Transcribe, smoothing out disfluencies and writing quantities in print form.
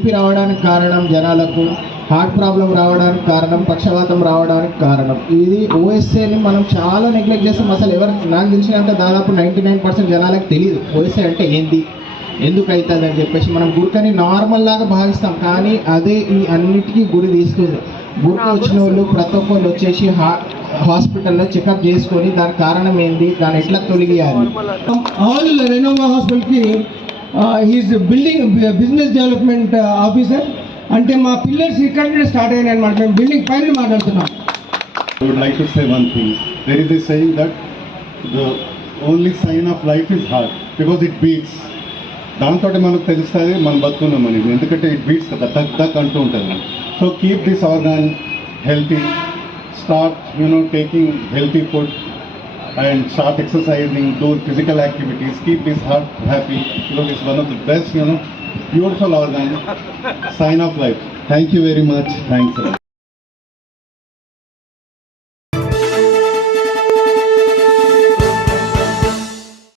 బీపీ రావడానికి కారణం జనాలకు, హార్ట్ ప్రాబ్లం రావడానికి కారణం, పక్షవాతం రావడానికి కారణం. ఇది ఓఎస్ఏని మనం చాలా నెగ్లెక్ట్ చేస్తాం. అసలు నాకు తెలిసినంత దాదాపు 99% జనాలకు తెలియదు ఓఎస్ఏ అంటే ఏంటి, ఎందుకు అవుతుంది అని చెప్పేసి. మనం గుర్కని నార్మల్ లాగా భావిస్తాం, కానీ అదే ఈ అన్నిటికీ గురి తీస్తుంది. గుర్క వచ్చిన వాళ్ళు ప్రతి ఒక్కళ్ళు వచ్చేసి హాస్పిటల్లో చెకప్ చేసుకొని దాని కారణం ఏంటి, దాన్ని ఎట్లా తొలగియాలి. ఆల్ రెనోవా హాస్పిటల్కి is building business development officer. అంటే మా పిల్లర్స్ ఇక్కడ నుండి స్టార్ట్ అయినాయి అనమాట. మేము బిల్డింగ్ పైన మాట్లాడుతున్నాం. I would like to say one thing. There is a saying that the only sign of life is heart, because it beats. దాంతో మనకు తెలుస్తుంది మనం బతుకున్నామని, ఎందుకంటే ఇట్ బీట్స్ కదా, టక్ టక్ అంటూ ఉంటుంది. So keep this organ healthy, start taking healthy food and start exercising, do physical activities, keep this heart happy, because it's one of the best, beautiful organ, sign of life. Thank you very much. Thanks a lot.